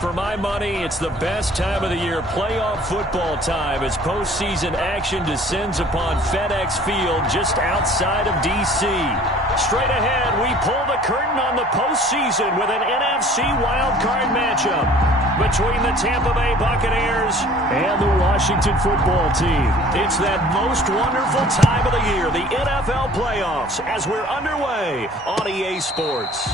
For my money, it's the best time of the year, playoff football time, as postseason action descends upon FedEx Field just outside of D.C. Straight ahead, we pull the curtain on the postseason with an NFC wildcard matchup between the Tampa Bay Buccaneers and the Washington football team. It's that most wonderful time of the year, the NFL playoffs, as we're underway on EA Sports.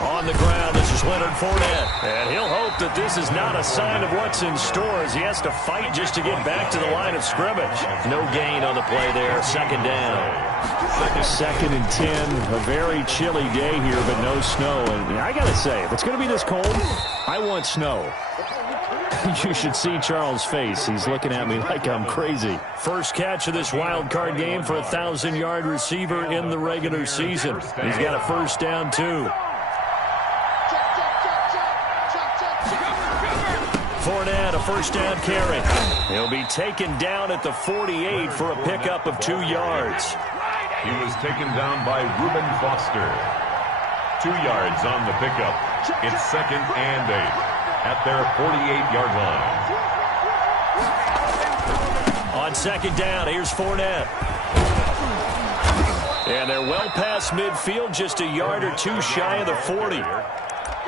On the ground, this is Leonard Fournette. And he'll hope that this is not a sign of what's in store as he has to fight just to get back to the line of scrimmage. No gain on the play there. Second down. Second and 10. A very chilly day here, but no snow. And I got to say, if it's going to be this cold, I want snow. You should see Charles' face. He's looking at me like I'm crazy. First catch of this wild card game for a 1,000-yard receiver in the regular season. He's got a first down, too. Fournette, a first down carry. He'll be taken down at the 48 for a pickup of 2 yards. He was taken down by Reuben Foster. 2 yards on the pickup. It's second and 8 at their 48-yard line. On second down, here's Fournette. And they're well past midfield, just a yard or two shy of the 40.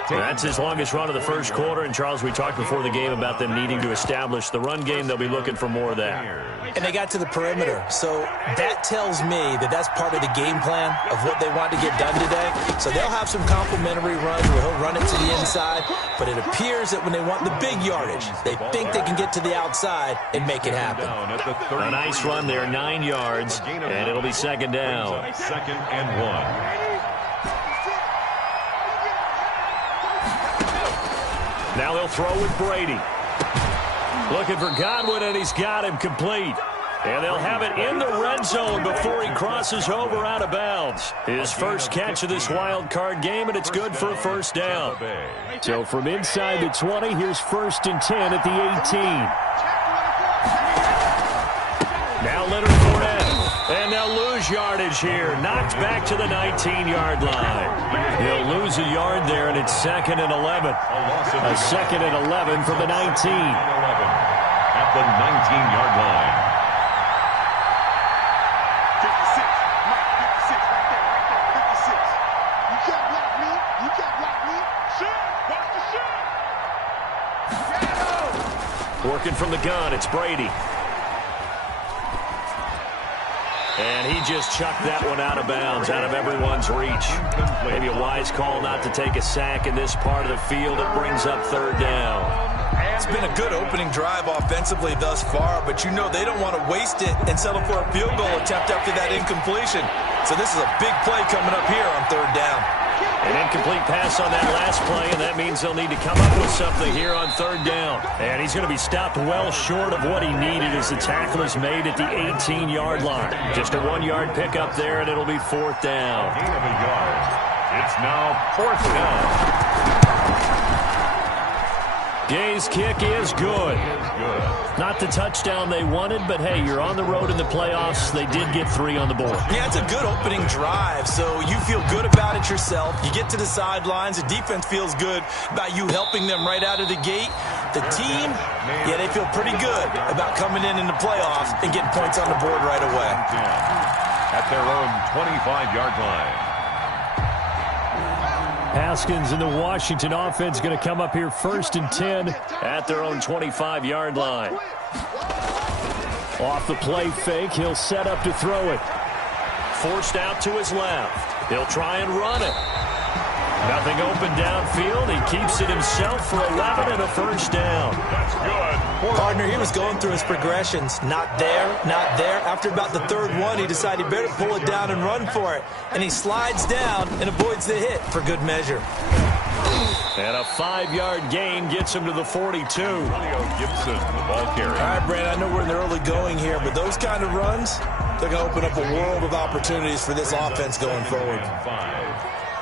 That's his longest run of the first quarter. And, Charles, we talked before the game about them needing to establish the run game. They'll be looking for more of that. And they got to the perimeter. So that tells me that that's part of the game plan of what they want to get done today. So they'll have some complimentary runs where he'll run it to the inside. But it appears that when they want the big yardage, they think they can get to the outside and make it happen. A nice run there, 9 yards, and it'll be second down. Second and 1. Now they'll throw with Brady. Looking for Godwin, and he's got him complete. And they'll have it in the red zone before he crosses over out of bounds. His first catch of this wild card game, and it's good for a first down. So from inside the 20, here's first and 10 at the 18. Now Leonard Fournette. And they'll lose yardage here. Knocked back to the 19-yard line. He'll lose a yard there, and it's second and 11. A second and 11 from the 19. At the 19-yard line. 56. Mike, 56. Right there. Right there. 56. You can't block me. You can't block me. Shoot. Watch the shoot. Working from the gun, it's Brady. And he just chucked that one out of bounds, out of everyone's reach. Maybe a wise call not to take a sack in this part of the field. It brings up third down. It's been a good opening drive offensively thus far, but you know they don't want to waste it and settle for a field goal attempt after that incompletion. So this is a big play coming up here on third down. An incomplete pass on that last play, and that means they'll need to come up with something here on third down. And he's going to be stopped well short of what he needed as the tackle is made at the 18-yard line. Just a 1-yard pickup there, and it'll be fourth down. Gain of a yard. It's now fourth down. Gay's kick is good. Not the touchdown they wanted, but hey, you're on the road in the playoffs. They did get 3 on the board. Yeah, it's a good opening drive, so you feel good about it yourself. You get to the sidelines. The defense feels good about you helping them right out of the gate. The team, yeah, they feel pretty good about coming in the playoffs and getting points on the board right away. At their own 25-yard line. Haskins and the Washington offense going to come up here first and 10 at their own 25-yard line. Off the play fake, he'll set up to throw it. Forced out to his left. He'll try and run it. Nothing open downfield. He keeps it himself for 11 and a first down. That's good. Partner, he was going through his progressions. Not there, not there. After about the third one, he decided he better pull it down and run for it. And he slides down and avoids the hit for good measure. And a 5-yard gain gets him to the 42. Gibson, the ball carrier. All right, Brandon, I know we're in the early going here, but those kind of runs, they're going to open up a world of opportunities for this offense going forward. 5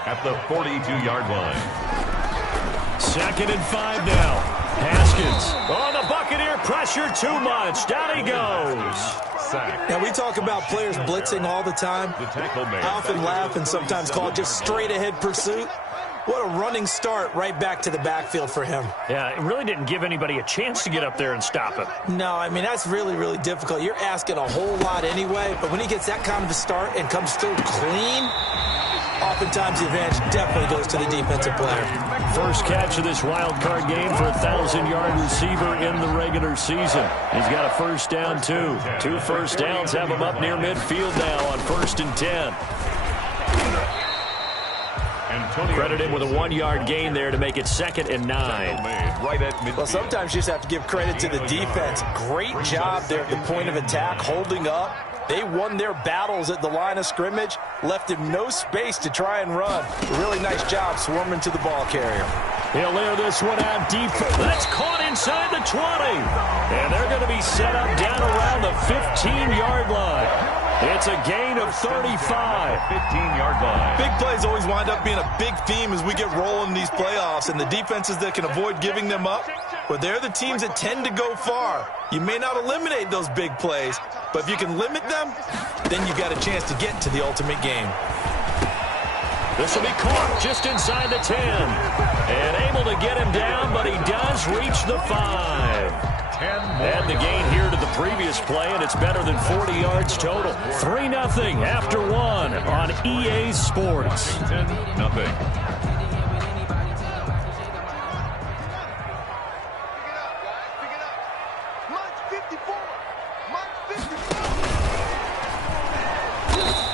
at the 42-yard line. 2nd and 5 now. Haskins. Oh, the Buccaneer pressure too much. Down he goes. Sack. Now, we talk about players blitzing all the time. The tackle made. I often laugh and sometimes call it just straight-ahead pursuit. What a running start right back to the backfield for him. Yeah, it really didn't give anybody a chance to get up there and stop him. No, I mean, that's really, really difficult. You're asking a whole lot anyway, but when he gets that kind of a start and comes through clean, oftentimes the advantage definitely goes to the defensive player. First catch of this wild card game for a 1,000-yard receiver in the regular season. He's got a first down, too. 2 first downs have him up near midfield now on 1st and 10. Credit him with a 1-yard gain there to make it 2nd and 9. Right at midfield. Well, sometimes you just have to give credit to the defense. Great job there at the point of attack, holding up. They won their battles at the line of scrimmage, left him no space to try and run. Really nice job swarming to the ball carrier. He'll layer this one out deep. That's caught inside the 20. And they're going to be set up down around the 15-yard line. It's a gain of 35. 15-yard line. Big plays always wind up being a big theme as we get rolling in these playoffs, and the defenses that can avoid giving them up, well, they're the teams that tend to go far. You may not eliminate those big plays, but if you can limit them, then you've got a chance to get to the ultimate game. This will be caught just inside the 10. And able to get him down, but he does reach the 5. And the gain here to the previous play, and it's better than 40 yards total. 3-0 after 1 on EA Sports. 10-0.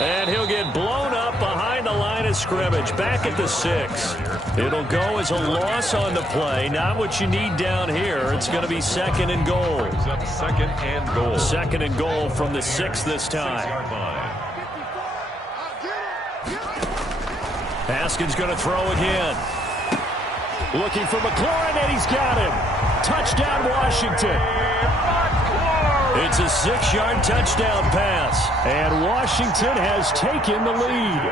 And he'll get blown up behind the line of scrimmage, back at the 6. It'll go as a loss on the play. Not what you need down here. It's going to be 2nd and goal. 2nd and goal. 2nd and goal from the 6 this time. Haskins going to throw again. Looking for McLaurin, and he's got him. Touchdown, Washington. It's a 6-yard touchdown pass, and Washington has taken the lead.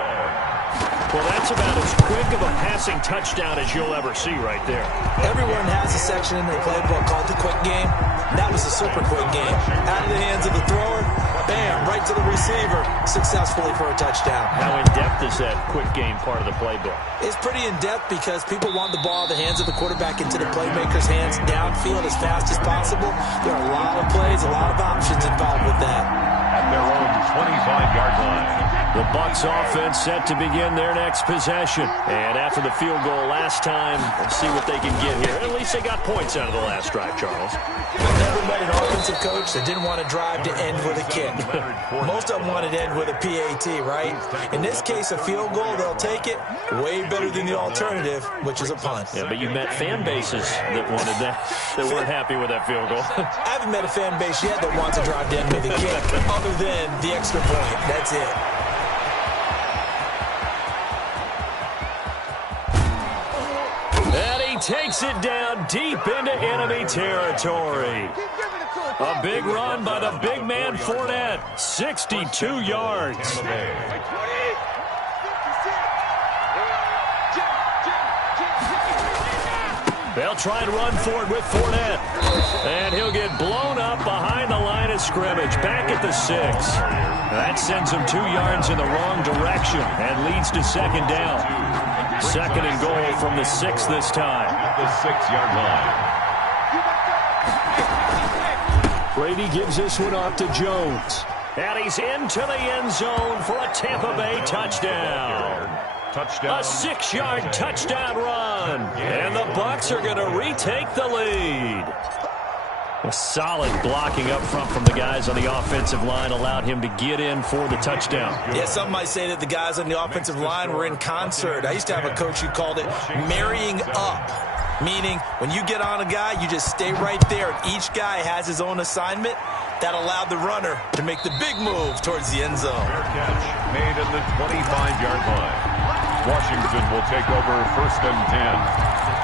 Well, that's about as quick of a passing touchdown as you'll ever see right there. Everyone has a section in their playbook called the quick game. That was a super quick game. Out of the hands of the thrower, bam, right to the receiver, successfully for a touchdown. How in-depth is that quick game part of the playbook? It's pretty in-depth because people want the ball out of the hands of the quarterback into the playmaker's hands downfield as fast as possible. There are a lot of plays, a lot of options involved with that. At their own 25-yard line. The Bucs offense set to begin their next possession. And after the field goal last time, let's see what they can get here. At least they got points out of the last drive, Charles. I've never met an offensive coach that didn't want to drive to end with a kick. Most of them wanted to end with a PAT, right? In this case, a field goal, they'll take it. Way better than the alternative, which is a punt. Yeah, but you met fan bases that wanted that, that weren't happy with that field goal. I haven't met a fan base yet that wants to drive to end with a kick, other than the extra point. That's it. Takes it down deep into enemy territory. A big run by the big man Fournette. 62 yards. They'll try and run for it with Fournette. And he'll get blown up behind the line of scrimmage. Back at the 6. That sends him 2 yards in the wrong direction and leads to 2nd down. 2nd and goal from the 6 this time. At the 6-yard line. Brady gives this one off to Jones. And he's into the end zone for a Tampa Bay touchdown. Touchdown. A 6-yard touchdown run. And the Bucs are going to retake the lead. A solid blocking up front from the guys on the offensive line allowed him to get in for the touchdown. Yeah, some might say that the guys on the offensive line were in concert. I used to have a coach who called it marrying up, meaning when you get on a guy, you just stay right there. Each guy has his own assignment. That allowed the runner to make the big move towards the end zone. Fair catch made at the 25-yard line. Washington will take over 1st and 10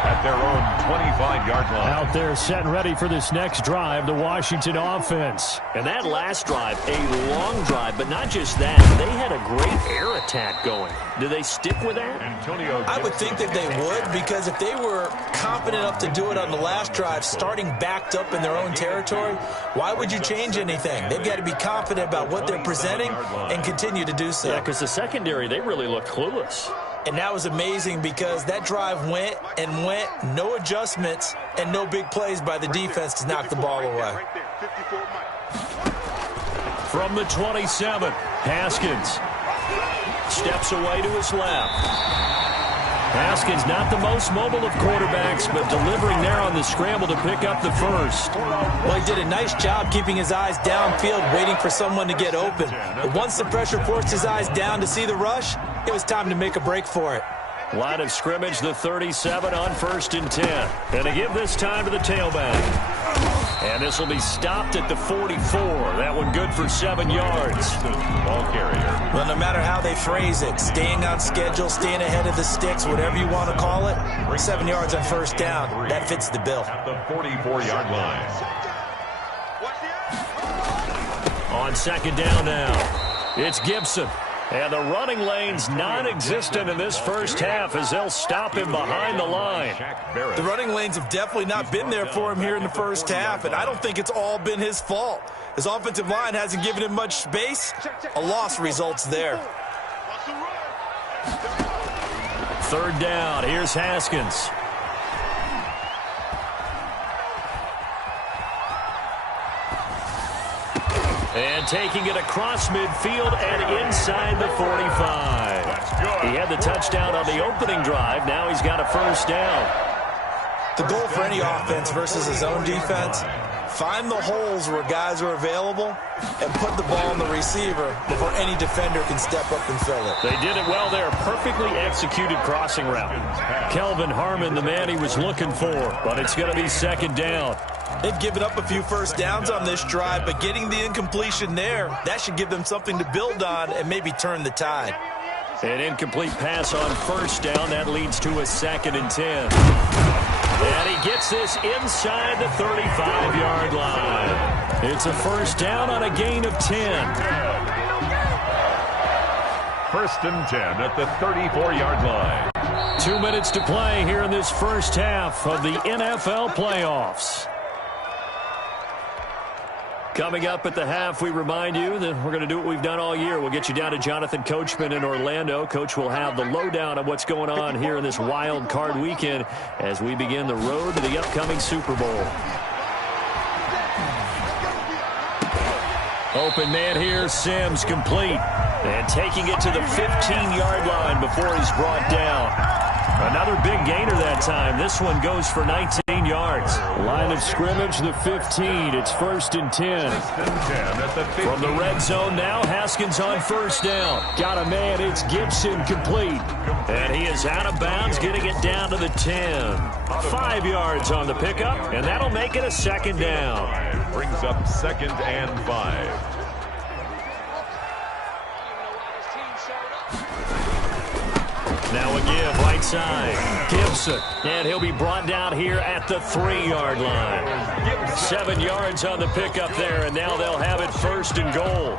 at their own 25-yard line. Out there set and ready for this next drive, the Washington offense. And that last drive, a long drive, but not just that. They had a great air attack going. Do they stick with that? I would think that they would, because if they were confident enough to do it on the last drive, starting backed up in their own territory, why would you change anything? They've got to be confident about what they're presenting and continue to do so. Yeah, because the secondary, they really looked clueless. And that was amazing because that drive went and went, no adjustments, and no big plays by the defense to knock the ball away. From the 27, Haskins steps away to his left. Haskins not the most mobile of quarterbacks, but delivering there on the scramble to pick up the first. Well, he did a nice job keeping his eyes downfield, waiting for someone to get open. But once the pressure forced his eyes down to see the rush, it was time to make a break for it. Line of scrimmage, the 37 on 1st and 10. And to give this time to the tailback. And this will be stopped at the 44. That one good for 7 yards. Ball carrier. Well, no matter how they phrase it, staying on schedule, staying ahead of the sticks, whatever you want to call it, 7 yards on 1st down, that fits the bill. At the 44-yard line. On 2nd down now, it's Gibson. And the running lane's non-existent in this first half as they'll stop him behind the line. The running lanes have definitely not been there for him here in the first half, and I don't think it's all been his fault. His offensive line hasn't given him much space. A loss results there. 3rd down, here's Haskins. And taking it across midfield and inside the 45. He had the touchdown on the opening drive. Now he's got a 1st down. The goal for any offense versus his own defense, find the holes where guys are available and put the ball on the receiver before any defender can step up and fill it. They did it well there. Perfectly executed crossing route. Kelvin Harmon, the man he was looking for, but it's going to be 2nd down. They've given up a few 1st downs on this drive, but getting the incompletion there, that should give them something to build on and maybe turn the tide. An incomplete pass on 1st down. That leads to a 2nd and 10. And he gets this inside the 35-yard line. It's a 1st down on a gain of 10. 1st and 10 at the 34-yard line. 2 minutes to play here in this first half of the NFL playoffs. Coming up at the half, we remind you that we're going to do what we've done all year. We'll get you down to Jonathan Coachman in Orlando. Coach will have the lowdown of what's going on here in this wild card weekend as we begin the road to the upcoming Super Bowl. Open man here, Sims complete. And taking it to the 15-yard line before he's brought down. Another big gainer that time. This one goes for 19 yards. Line of scrimmage, the 15. It's 1st and 10. From the red zone now, Haskins on 1st down. Got a man, it's Gibson complete. And he is out of bounds, getting it down to the 10. 5 yards on the pickup, and that'll make it a 2nd down. Brings up 2nd and 5. Now a give, right side. Gibson. And he'll be brought down here at the 3-yard line. 7 yards on the pickup there, and now they'll have it 1st and goal.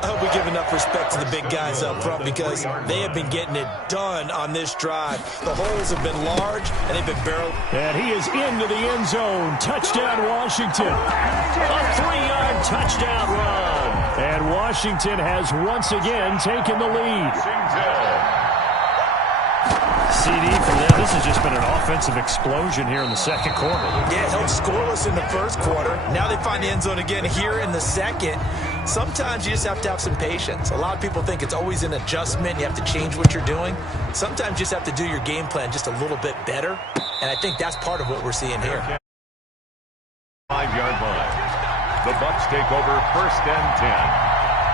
I hope we give enough respect to the big guys up front because they have been getting it done on this drive. The holes have been large, and they've been barreled. And he is into the end zone. Touchdown, Washington. A 3-yard touchdown run. And Washington has once again taken the lead. CD for them. This has just been an offensive explosion here in the 2nd quarter. Yeah, held scoreless in the 1st quarter. Now they find the end zone again here in the 2nd. Sometimes you just have to have some patience. A lot of people think it's always an adjustment. You have to change what you're doing. Sometimes you just have to do your game plan just a little bit better. And I think that's part of what we're seeing here. 5-yard line. The Bucs take over 1st and 10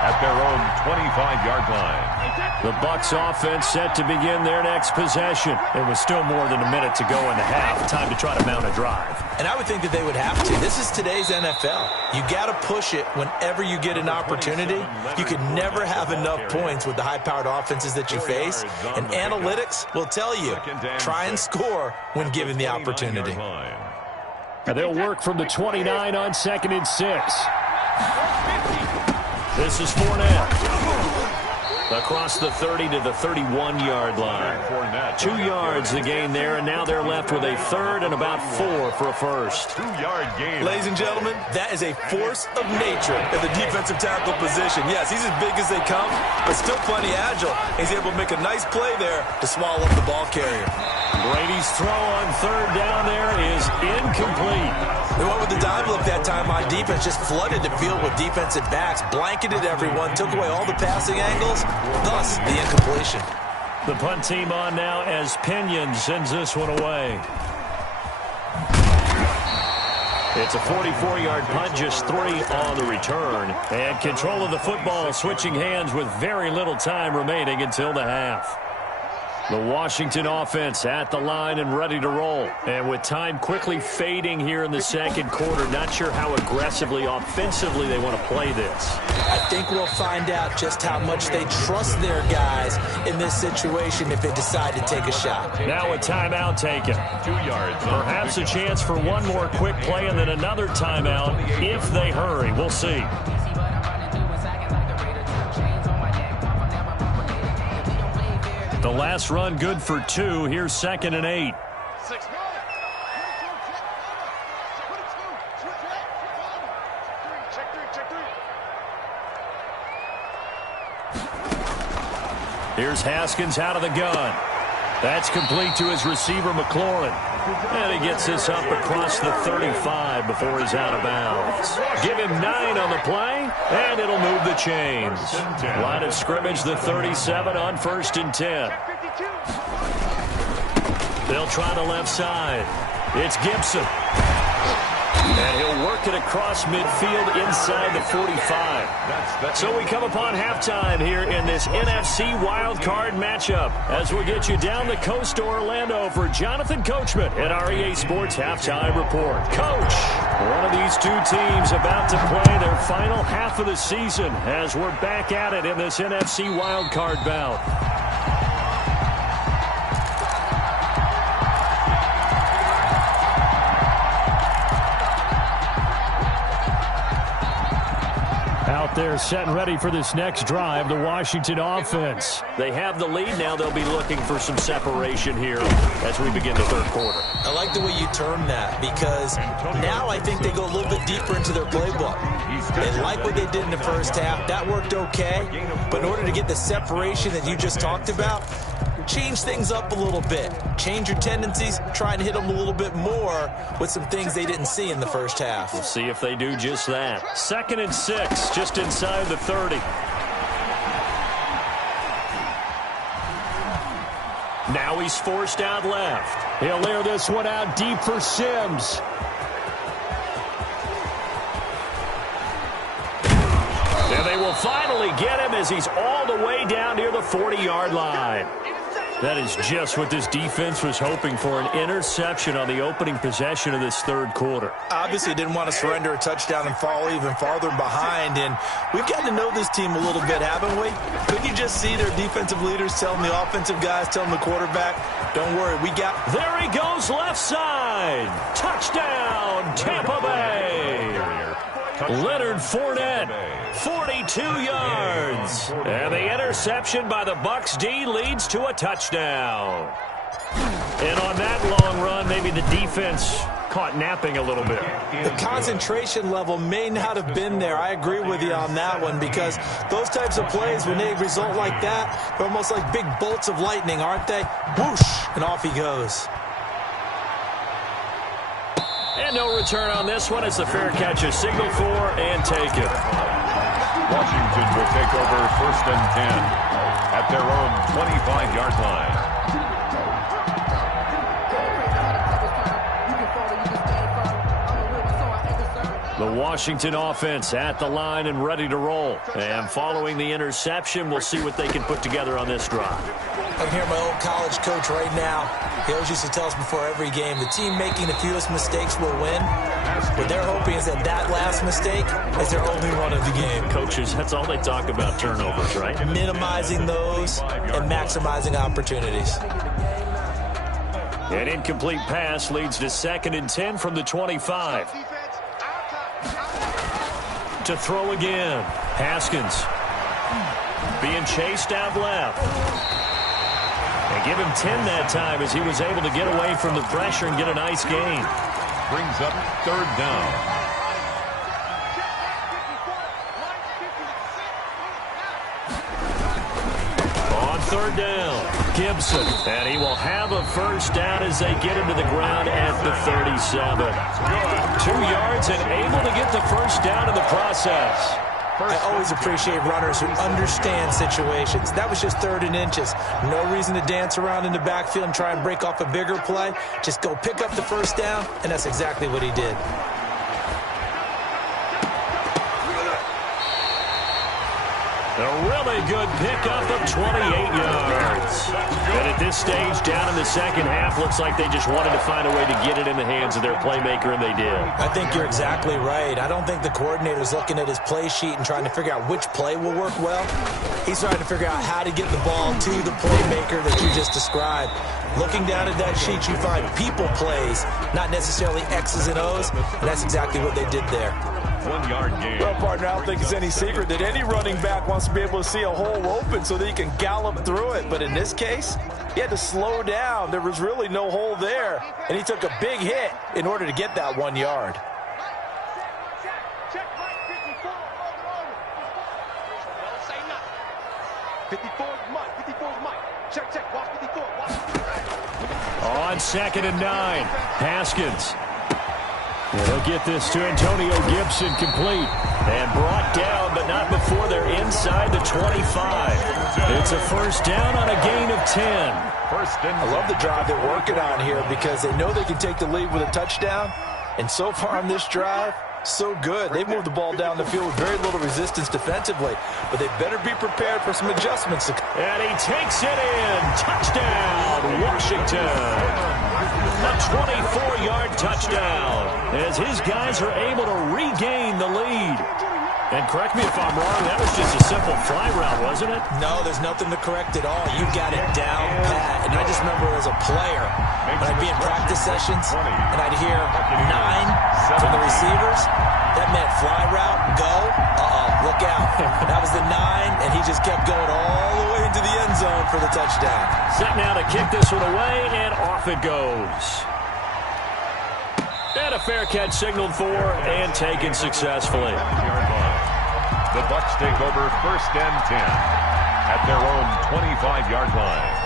at their own 25-yard line. The Bucs offense set to begin their next possession. It was still more than a minute to go in the half. Time to try to mount a drive. And I would think that they would have to. This is today's NFL. You got to push it whenever you get an opportunity. You can never have enough points with the high-powered offenses that you face. And analytics will tell you, try and score when given the opportunity. And they'll work from the 29 on 2nd and 6. This is Fournette. Across the 30 to the 31-yard line. 2 yards the gain there, and now they're left with a third and about 4 for a first. 2-yard gain. Ladies and gentlemen, that is a force of nature in the defensive tackle position. Yes, he's as big as they come, but still plenty agile. He's able to make a nice play there to swallow up the ball carrier. Brady's throw on 3rd down there is incomplete. They went with the dive look that time on defense, just flooded the field with defensive backs, blanketed everyone, took away all the passing angles, thus the incompletion. The punt team on now as Pinion sends this one away. It's a 44-yard punt, just 3 on the return. And control of the football switching hands with very little time remaining until the half. The Washington offense at the line and ready to roll. And with time quickly fading here in the second quarter, not sure how aggressively, offensively they want to play this. I think we'll find out just how much they trust their guys in this situation if they decide to take a shot. Now a timeout taken. 2 yards. Perhaps a chance for one more quick play and then another timeout if they hurry. We'll see. The last run good for 2. Here's 2nd and 8. Here's Haskins out of the gun. That's complete to his receiver, McLaurin. And he gets this up across the 35 before he's out of bounds. Give him 9 on the play, and it'll move the chains. Line of scrimmage, the 37 on 1st and 10. They'll try the left side. It's Gibson. And he'll work it across midfield inside the 45. So we come upon halftime here in this NFC wildcard matchup as we get you down the coast to Orlando for Jonathan Coachman at our EA Sports Halftime Report. Coach, one of these two teams about to play their final half of the season as we're back at it in this NFC wildcard bout. They're set and ready for this next drive, the Washington offense. They have the lead. Now they'll be looking for some separation here as we begin the third quarter. I like the way you term that because now I think they go a little bit deeper into their playbook. They like what they did in the first half. That worked okay. But in order to get the separation that you just talked about, change things up a little bit. Change your tendencies. Try and hit them a little bit more with some things they didn't see in the first half. We'll see if they do just that. 2nd and 6, just inside the 30. Now he's forced out left. He'll air this one out deep for Sims. And they will finally get him as he's all the way down near the 40-yard line. That is just what this defense was hoping for, an interception on the opening possession of this third quarter. Obviously didn't want to surrender a touchdown and fall even farther behind, and we've gotten to know this team a little bit, haven't we? Couldn't you just see their defensive leaders telling the offensive guys, telling the quarterback, don't worry, we got... There he goes, left side. Touchdown, Tampa Bay. Leonard Fournette, 42 yards. And the interception by the Bucs D leads to a touchdown. And on that long run, maybe the defense caught napping a little bit. The concentration level may not have been there. I agree with you on that one because those types of plays, when they result like that, they're almost like big bolts of lightning, aren't they? Whoosh, and off he goes. And no return on this one as the fair catch is signaled for and taken. Washington will take over 1st and 10 at their own 25-yard line. The Washington offense at the line and ready to roll. And following the interception, we'll see what they can put together on this drive. I can hear my old college coach right now. He always used to tell us before every game, the team making the fewest mistakes will win. What they're hoping is that last mistake is their only run of the game. Coaches, that's all they talk about, turnovers, right? Minimizing those and maximizing opportunities. An incomplete pass leads to 2nd and 10 from the 25. To throw again. Haskins being chased out left. And give him 10 that time as he was able to get away from the pressure and get a nice gain. Brings up 3rd down. On 3rd down, Gibson. And he will have a 1st down as they get him to the ground at the 37. 2 yards and able to get the 1st down in the process. I always appreciate runners who understand situations. That was just 3rd and inches. No reason to dance around in the backfield and try and break off a bigger play. Just go pick up the 1st down, and that's exactly what he did. A really good pickup of 28 yards. And at this stage, down in the 2nd half, looks like they just wanted to find a way to get it in the hands of their playmaker, and they did. I think you're exactly right. I don't think the coordinator's looking at his play sheet and trying to figure out which play will work well. He's trying to figure out how to get the ball to the playmaker that you just described. Looking down at that sheet, you find people plays, not necessarily X's and O's, and that's exactly what they did there. 1 yard gain. Well, partner, I don't think it's any secret that any running back wants to be able to see a hole open so that he can gallop through it. But in this case, he had to slow down. There was really no hole there, and he took a big hit in order to get that 1 yard. On 2nd and 9, Haskins. And he'll get this to Antonio Gibson complete. And brought down, but not before they're inside the 25. It's a 1st down on a gain of 10. I love the drive they're working on here because they know they can take the lead with a touchdown. And so far on this drive, so good. They've moved the ball down the field with very little resistance defensively. But they better be prepared for some adjustments. And he takes it in. Touchdown, Washington. A 24-yard touchdown as his guys are able to regain the lead. And correct me if I'm wrong, that was just a simple fly route, wasn't it? No, there's nothing to correct at all. You got it down pat. And I just remember as a player, when I'd be in practice sessions and I'd hear 9 from the receivers, that meant fly route, go, look out. That was the 9, and he just kept going all the way into the end zone for the touchdown. Set now to kick this one away, and off it goes. And a fair catch signaled for and taken successfully. The Bucs take over 1st and 10 at their own 25-yard line.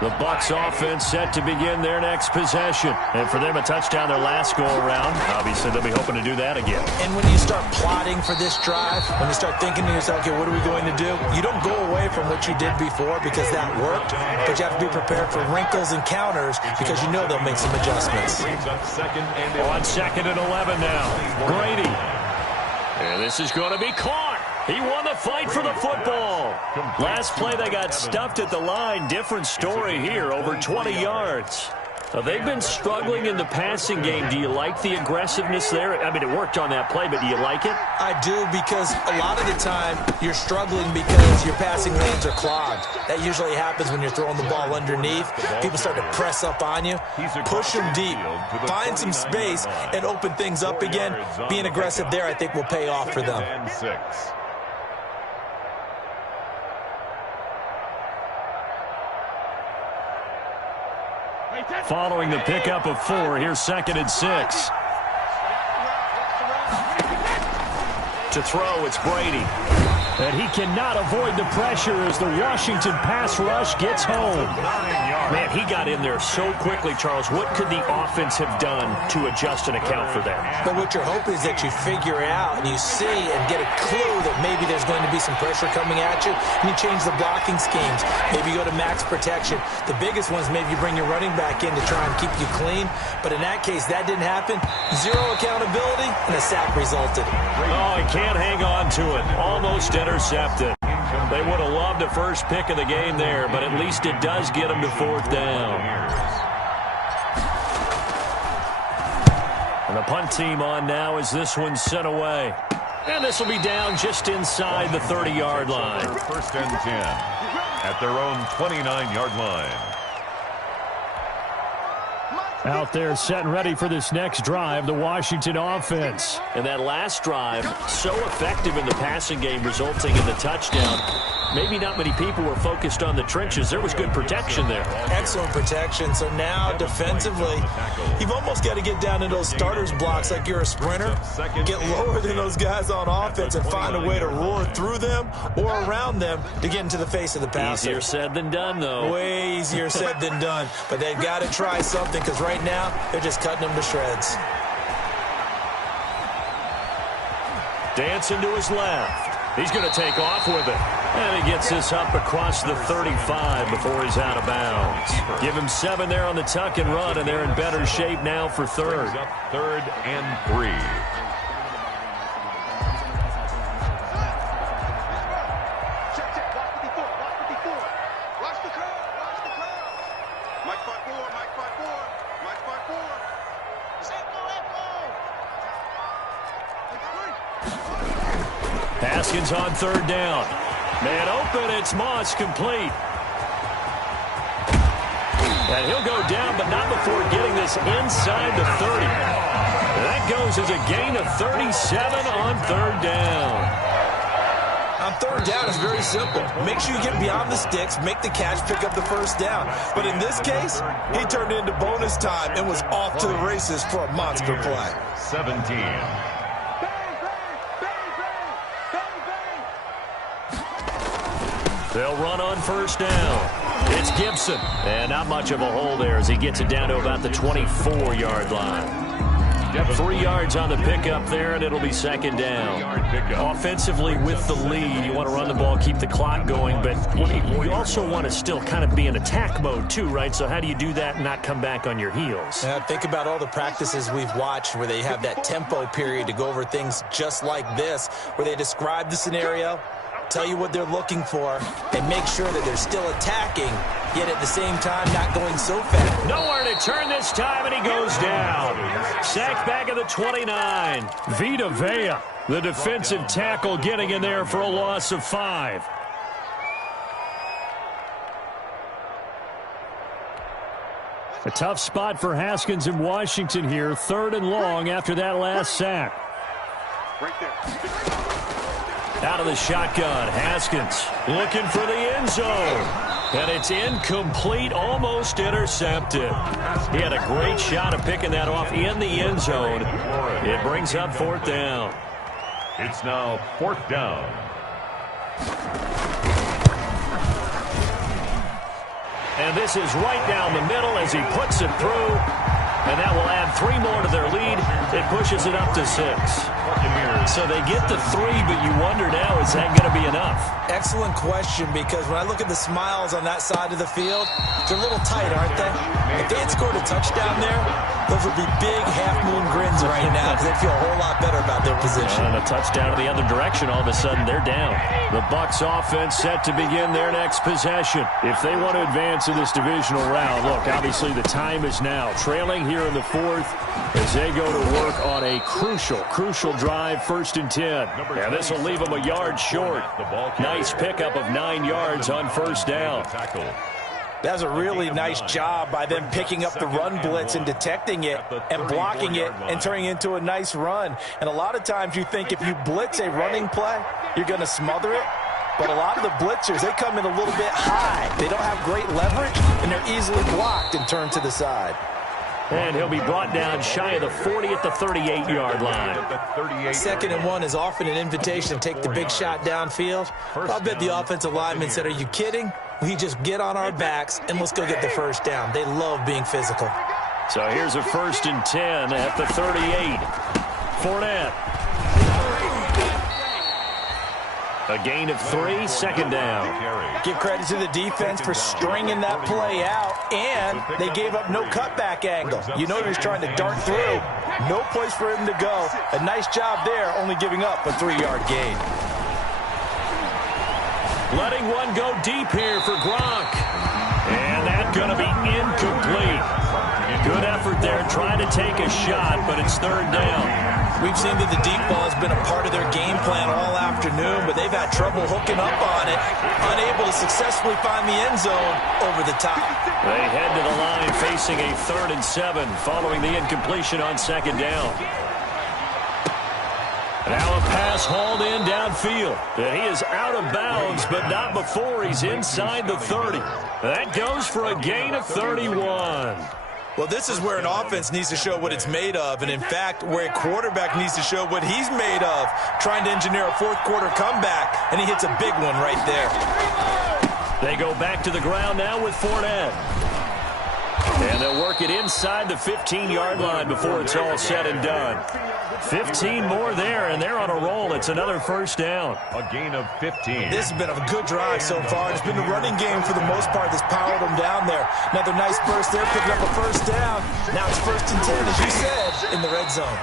The Bucs offense set to begin their next possession. And for them, a touchdown their last go-around. Obviously, they'll be hoping to do that again. And when you start plotting for this drive, when you start thinking to yourself, okay, what are we going to do? You don't go away from what you did before because that worked, but you have to be prepared for wrinkles and counters because you know they'll make some adjustments. On 2nd and 11 now, Brady. And this is going to be caught. He won the fight for the football. Last play, they got stuffed at the line. Different story here, over 20 yards. They've been struggling in the passing game. Do you like the aggressiveness there? I mean, it worked on that play, but do you like it? I do, because a lot of the time you're struggling because your passing lanes are clogged. That usually happens when you're throwing the ball underneath. People start to press up on you. Push them deep. Find some space and open things up again. Being aggressive there, I think, will pay off for them. Following the pickup of 4, here's 2nd and 6. To throw, it's Brady. And he cannot avoid the pressure as the Washington pass rush gets home. Man, he got in there so quickly, Charles. What could the offense have done to adjust and account for that? But what you're hoping is that you figure it out and you see and get a clue that maybe there's going to be some pressure coming at you, and you change the blocking schemes. Maybe you go to max protection. The biggest one is maybe you bring your running back in to try and keep you clean. But in that case, that didn't happen. Zero accountability, and a sack resulted. Oh, he can't hang on to it. Almost intercepted. They would have loved a first pick of the game there, but at least it does get them to fourth down. And the punt team on now as this one's sent away. And this will be down just inside the 30-yard line. First and 10 at their own 29-yard line. Out there set and ready for this next drive, the Washington offense. And that last drive, so effective in the passing game, resulting in the touchdown. Maybe not many people were focused on the trenches. There was good protection there. Excellent protection. So now defensively, you've almost got to get down in those starters blocks like you're a sprinter. Get lower than those guys on offense and find a way to roar through them or around them to get into the face of the passer. Easier said than done, though. Way easier said than done. But they've got to try something because right now they're just cutting them to shreds. Dancing to his left. He's going to take off with it. And he gets this up across the 35 before he's out of bounds. Give him 7 there on the tuck and run, and they're in better shape now for third. Third and 3. Haskins on third down. Man open, it's Moss, complete. And he'll go down, but not before getting this inside the 30. That goes as a gain of 37 on third down. On third down, it's very simple. Make sure you get beyond the sticks, make the catch, pick up the first down. But in this case, he turned into bonus time and was off to the races for a monster play. 17. They'll run on first down. It's Gibson. And not much of a hole there as he gets it down to about the 24-yard line. 3 yards on the pickup there, and it'll be second down. Offensively with the lead, you want to run the ball, keep the clock going, but you also want to still kind of be in attack mode too, right? So how do you do that and not come back on your heels? Think about all the practices we've watched where they have that tempo period to go over things just like this, where they describe the scenario, tell you what they're looking for, and make sure that they're still attacking, yet at the same time not going so fast. Nowhere to turn this time, and he goes down. Sacked back at the 29. Vita Vea, the defensive tackle, getting in there for a loss of 5. A tough spot for Haskins in Washington here. 3rd and long after that last sack. Right there. Out of the shotgun, Haskins looking for the end zone. And it's incomplete, almost intercepted. He had a great shot of picking that off in the end zone. It brings up 4th down. It's now 4th down. And this is right down the middle as he puts it through. And that will add 3 more to their lead. It pushes it up to 6. So they get the 3, but you wonder now, is that going to be enough? Excellent question, because when I look at the smiles on that side of the field, they're a little tight, aren't they? If they had scored a touchdown there, those would be big half-moon grins right now because they'd feel a whole lot better about their position. And a touchdown in the other direction, all of a sudden they're down. The Bucs offense set to begin their next possession. If they want to advance in this divisional round, look, obviously the time is now. Trailing here in the 4th as they go to work on a crucial drive, 1st and 10. And this will leave them a yard short. Nice pickup of 9 yards on 1st down. That was a really nice job by them picking up the run blitz and detecting it and blocking it and turning it into a nice run. And a lot of times you think if you blitz a running play, you're going to smother it. But a lot of the blitzers, they come in a little bit high. They don't have great leverage, and they're easily blocked and turned to the side. And he'll be brought down shy of the 40 at the 38-yard line. 2nd and 1 is often an invitation to take the big shot downfield. I'll bet the offensive lineman said, are you kidding? we just get on our backs and let's go get the first down. They love being physical. So here's a 1st and 10 at the 38. Fournette. A gain of 3, 2nd down. Give credit to the defense for stringing that play out, and they gave up no cutback angle. You know he was trying to dart through. No place for him to go. A nice job there, only giving up a 3-yard gain. Letting one go deep here for Gronk. And that's going to be incomplete. Good effort there, trying to take a shot, but it's 3rd down. We've seen that the deep ball has been a part of their game plan all afternoon, but they've had trouble hooking up on it, unable to successfully find the end zone over the top. They head to the line facing a 3rd and 7 following the incompletion on 2nd down. Now a pass hauled in downfield. And he is out of bounds, but not before he's inside the 30. That goes for a gain of 31. Well, this is where an offense needs to show what it's made of, and in fact, where a quarterback needs to show what he's made of, trying to engineer a 4th quarter comeback, and he hits a big one right there. They go back to the ground now with Fournette. And they'll work it inside the 15-yard line before it's all said and done. 15 more there, and they're on a roll. It's another 1st down. A gain of 15. This has been a good drive so far. It's been the running game for the most part that's powered them down there. Another nice burst there, picking up a 1st down. Now it's 1st and 10, as you said, in the red zone.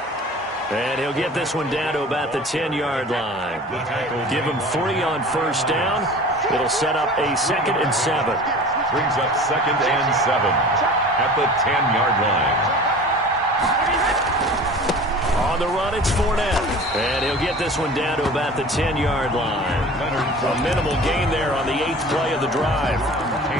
And he'll get this one down to about the 10-yard line. Give him 3 on 1st down. It'll set up a 2nd and 7. Brings up 2nd and 7 at the 10-yard line. On the run, it's Fournette. And he'll get this one down to about the 10-yard line. A minimal gain there on the 8th play of the drive.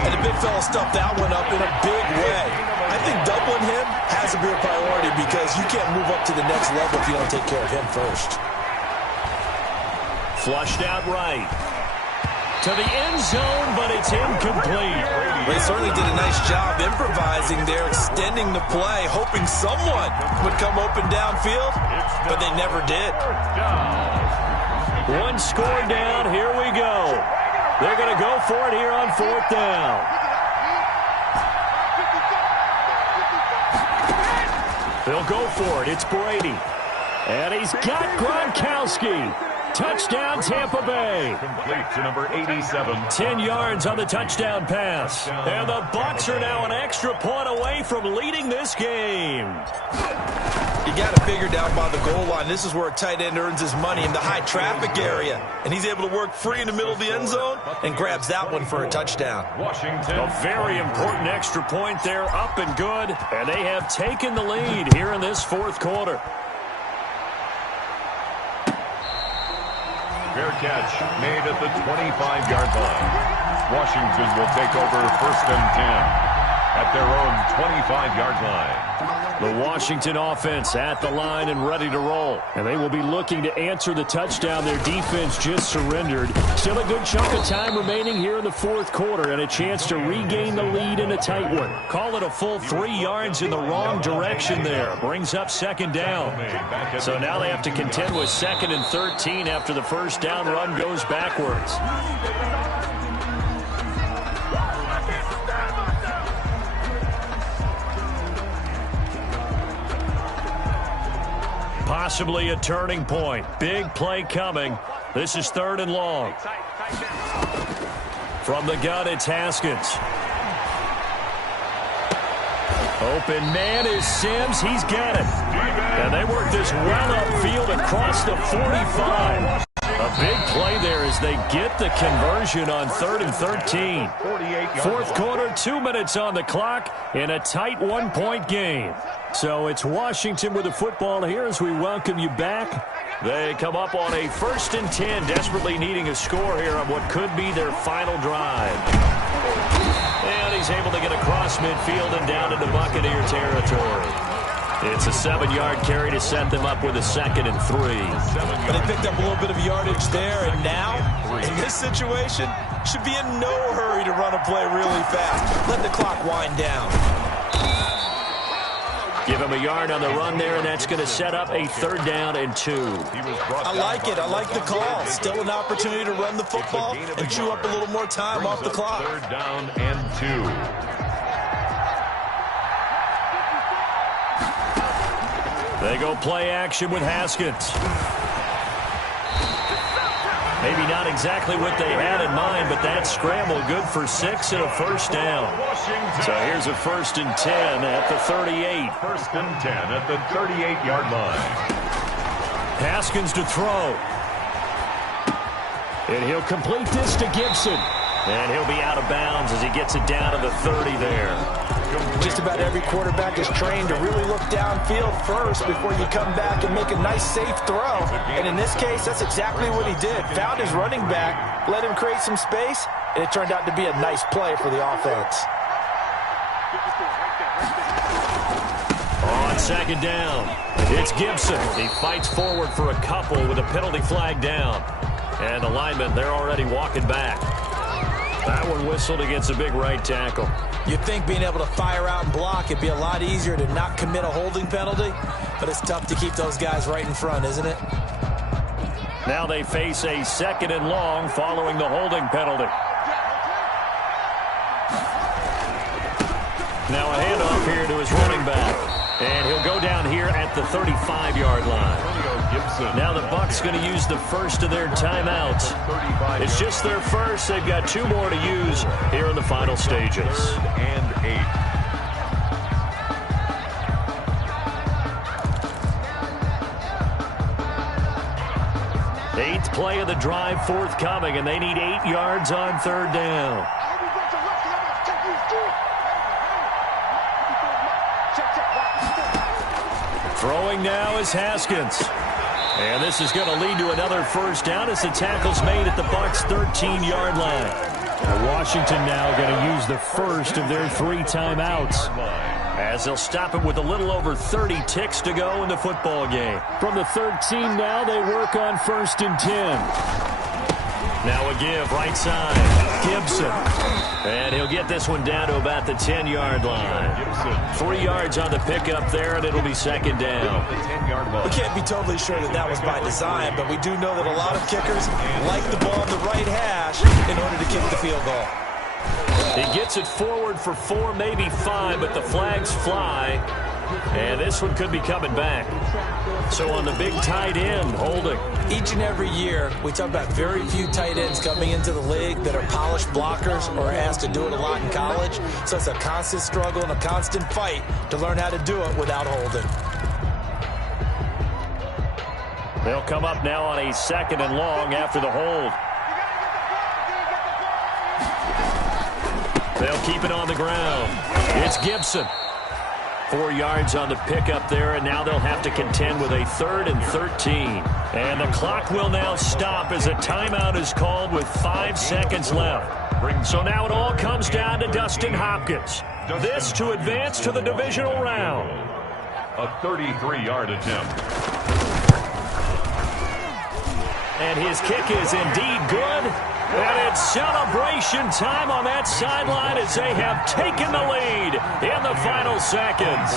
And the big fella stuffed that one up in a big way. I think doubling him has to be a priority because you can't move up to the next level if you don't take care of him first. Flushed out right. To the end zone, but it's incomplete. They certainly did a nice job improvising there, extending the play, hoping someone would come open downfield, but they never did. One score down, here we go. They're going to go for it here on 4th down. They'll go for it, it's Brady. And he's got Gronkowski. Touchdown, Tampa Bay. Complete to number 87. 10 yards on the touchdown pass. And the Bucs are now an extra point away from leading this game. You got to figure down by the goal line. This is where a tight end earns his money in the high traffic area. And he's able to work free in the middle of the end zone and grabs that one for a touchdown. Washington. A very important extra point there, up and good. And they have taken the lead here in this 4th quarter. Fair catch made at the 25-yard line. Washington will take over 1st and 10 at their own 25-yard line. The Washington offense at the line and ready to roll. And they will be looking to answer the touchdown their defense just surrendered. Still a good chunk of time remaining here in the 4th quarter and a chance to regain the lead in a tight one. Call it a full 3 yards in the wrong direction there. Brings up 2nd down. So now they have to contend with 2nd and 13 after the 1st down run goes backwards. Possibly a turning point. Big play coming. This is 3rd and long. From the gun, it's Haskins. Open man is Sims. He's got it. And they work this well upfield across the 45. A big play there as they get the conversion on 3rd and 13. 4th quarter, 2 minutes on the clock in a tight 1-point game. So it's Washington with the football here as we welcome you back. They come up on a 1st and 10, desperately needing a score here on what could be their final drive. And he's able to get across midfield and down into Buccaneer territory. It's a 7-yard carry to set them up with a 2nd and 3. But they picked up a little bit of yardage there, and now, in this situation, should be in no hurry to run a play really fast. Let the clock wind down. Give him a yard on the run there, and that's going to set up a 3rd down and 2. I like it. I like the call. Still an opportunity to run the football and chew up a little more time off the clock. 3rd down and 2. They go play action with Haskins. Maybe not exactly what they had in mind, but that scramble good for 6 and a 1st down. So here's a 1st and 10 at the 38. 1st and 10 at the 38-yard line. Haskins to throw. And he'll complete this to Gibson. And he'll be out of bounds as he gets it down to the 30 there. Just about every quarterback is trained to really look downfield first before you come back and make a nice, safe throw. And in this case, that's exactly what he did. Found his running back, let him create some space, and it turned out to be a nice play for the offense. On 2nd down, it's Gibson. He fights forward for a couple with a penalty flag down. And the linemen, they're already walking back. That one whistled against a big right tackle. You'd think being able to fire out and block it'd be a lot easier to not commit a holding penalty, but it's tough to keep those guys right in front, isn't it? Now they face a 2nd and long following the holding penalty. Now a handoff here to his running back. And he'll go down here at the 35-yard line. Now the Bucs going to use the first of their timeouts. It's just their first. They've got 2 more to use here in the final stages. 3rd and 8. 8th play of the drive forthcoming, and they need 8 yards on 3rd down. Throwing now is Haskins. And this is going to lead to another 1st down as the tackle's made at the Bucs' 13-yard line. Washington now going to use the first of their 3 timeouts, as they'll stop it with a little over 30 ticks to go in the football game. From the 13 now, they work on 1st and 10. Now a give right side. Gibson. And he'll get this one down to about the 10-yard line. 3 yards on the pickup there, and it'll be 2nd down. We can't be totally sure that that was by design, but we do know that a lot of kickers like the ball on the right hash in order to kick the field goal. He gets it forward for 4, maybe 5, but the flags fly. And this one could be coming back. So on the big tight end, holding. Each and every year, we talk about very few tight ends coming into the league that are polished blockers or are asked to do it a lot in college. So it's a constant struggle and a constant fight to learn how to do it without holding. They'll come up now on a 2nd and long after the hold. They'll keep it on the ground. It's Gibson. 4 yards on the pickup there, and now they'll have to contend with a 3rd and 13. And the clock will now stop as a timeout is called with 5 seconds left. So now it all comes down to Dustin Hopkins. This to advance to the divisional round. A 33-yard attempt. And his kick is indeed good. And it's celebration time on that sideline as they have taken the lead in the final seconds.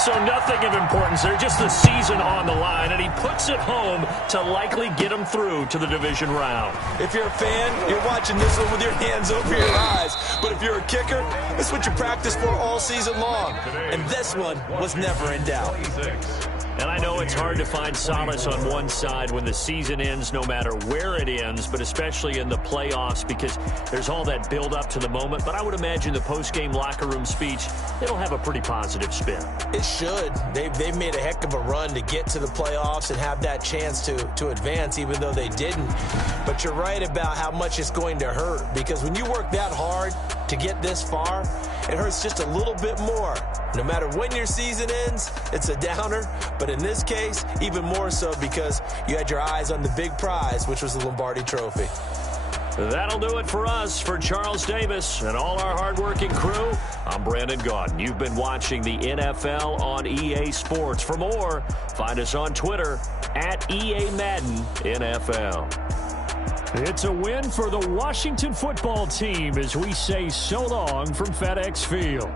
So nothing of importance there, just the season on the line, and he puts it home to likely get him through to the division round. If you're a fan, you're watching this one with your hands over your eyes. But if you're a kicker, this is what you practice for all season long. And this one was never in doubt. And I know it's hard to find solace on one side when the season ends, no matter where it ends, but especially in the playoffs, because there's all that build up to the moment. But I would imagine the post-game locker room speech, it'll have a pretty positive spin. It should. They've made a heck of a run to get to the playoffs and have that chance to advance, even though they didn't. But you're right about how much it's going to hurt, because when you work that hard to get this far, it hurts just a little bit more. No matter when your season ends, it's a downer. But in this case, even more so because you had your eyes on the big prize, which was the Lombardi Trophy. That'll do it for us. For Charles Davis and all our hardworking crew, I'm Brandon Gaudin. You've been watching the NFL on EA Sports. For more, find us on Twitter at EA Madden NFL. It's a win for the Washington football team as we say so long from FedEx Field.